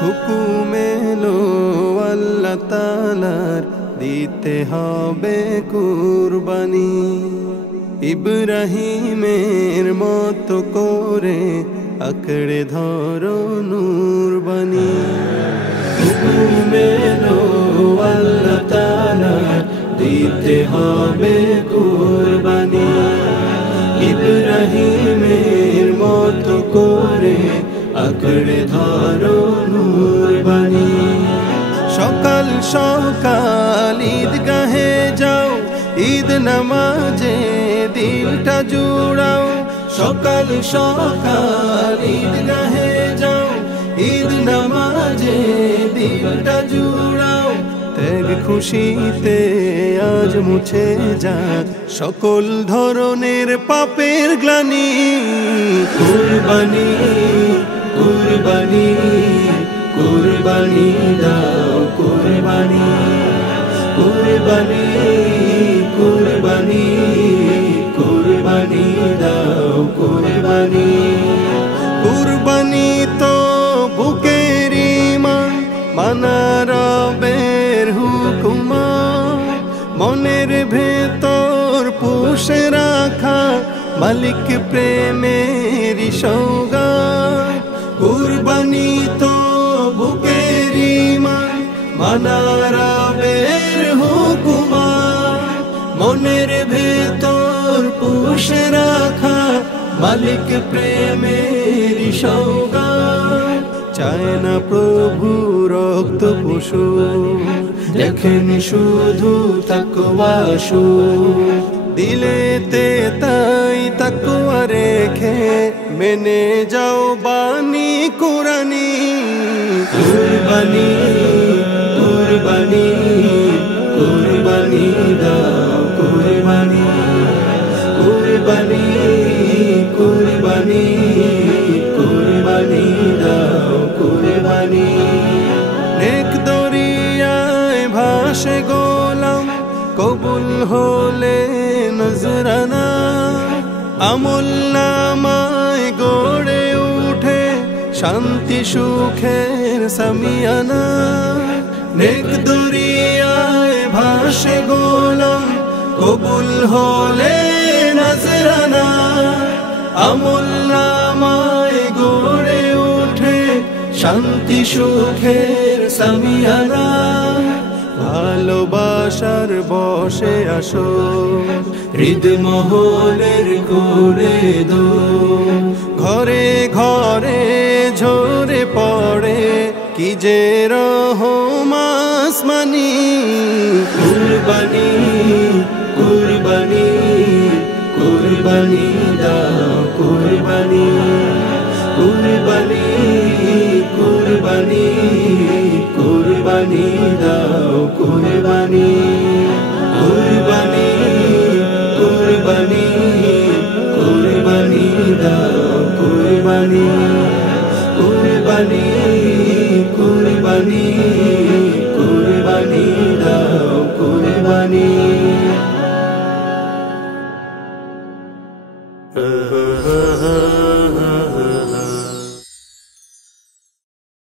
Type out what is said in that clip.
হুকুম এলো আল্লাহ তাআলার, দিতে হবে কুরবানি। ইব্রাহিমের মতো করে আঁকড়ে ধরো নূরবানি। হুকুম এলো আল্লাহ তাআলার, দিতে হবে কুরবানি। ইব্রাহিমের মতো করে আঁকড়ে ধরো নূরবানি। সকাল সকাল ঈদগাহে যাও, ঈদ নামাজে দিলটা জুড়াও। সকাল সকাল ঈদগাহে যাও, ঈদ নামাজে দিলটা জুড়াও। ত্যাগ খুশিতে আজ মুছে যাক সকল ধরনের পাপের গ্লানি। কুরবানি কুরবানি কুরবানি দাও কুরবানি। কুরবানি কুরবানি কুরবানি দাও কুরবানি। কুরবানি তো বুকের ঈমান, মানা রবের হুকুম, মনের ভেতর পুষে রাখা মালিক প্রেমের সওগাত। কুরবানি তো বুকের ঈমান, মানা রবের হুকুম, মনের ভেতর পুষে রাখা মালিক প্রেমের সওগাত। চায় না প্রভু রক্ত পশু, দেখেন শুধু তাকওয়া দিলেতে, তাই তাকওয়া রেখে মেনে যাও বাণী কুরআনী। কুরবানি কুরবানি কুরবানি দাও কুরবানি। কুরবানি কুরবানি কুরবানি দাও কুরবানি। নেক দরিয়ায় ভাসে গোলাম, কবুল হলে নজরানা, আমল নামায় গড়ে উঠে শান্তি সুখের সামিয়ানা। নেক দরিয়ায় ভাসে গোলাম, কবুল হলে নজরানা, আমল নামায় গড়ে উঠে শান্তি সুখের সামিয়ানা। ভালোবাসার বসে আসো, হৃদ মহলের করে দো, ঘরে ঘরে ঝরে পড়ে কি যে রহম আসমানি। কুরবানি কুরবানি কুরবানি দাও কুরবানি। কুরবানি কুরবানি কুরবানি দাও কুরবানি। কুরবানি কুরবানি কুরবানি দাও কুরবানি। কুরবানি কুরবানি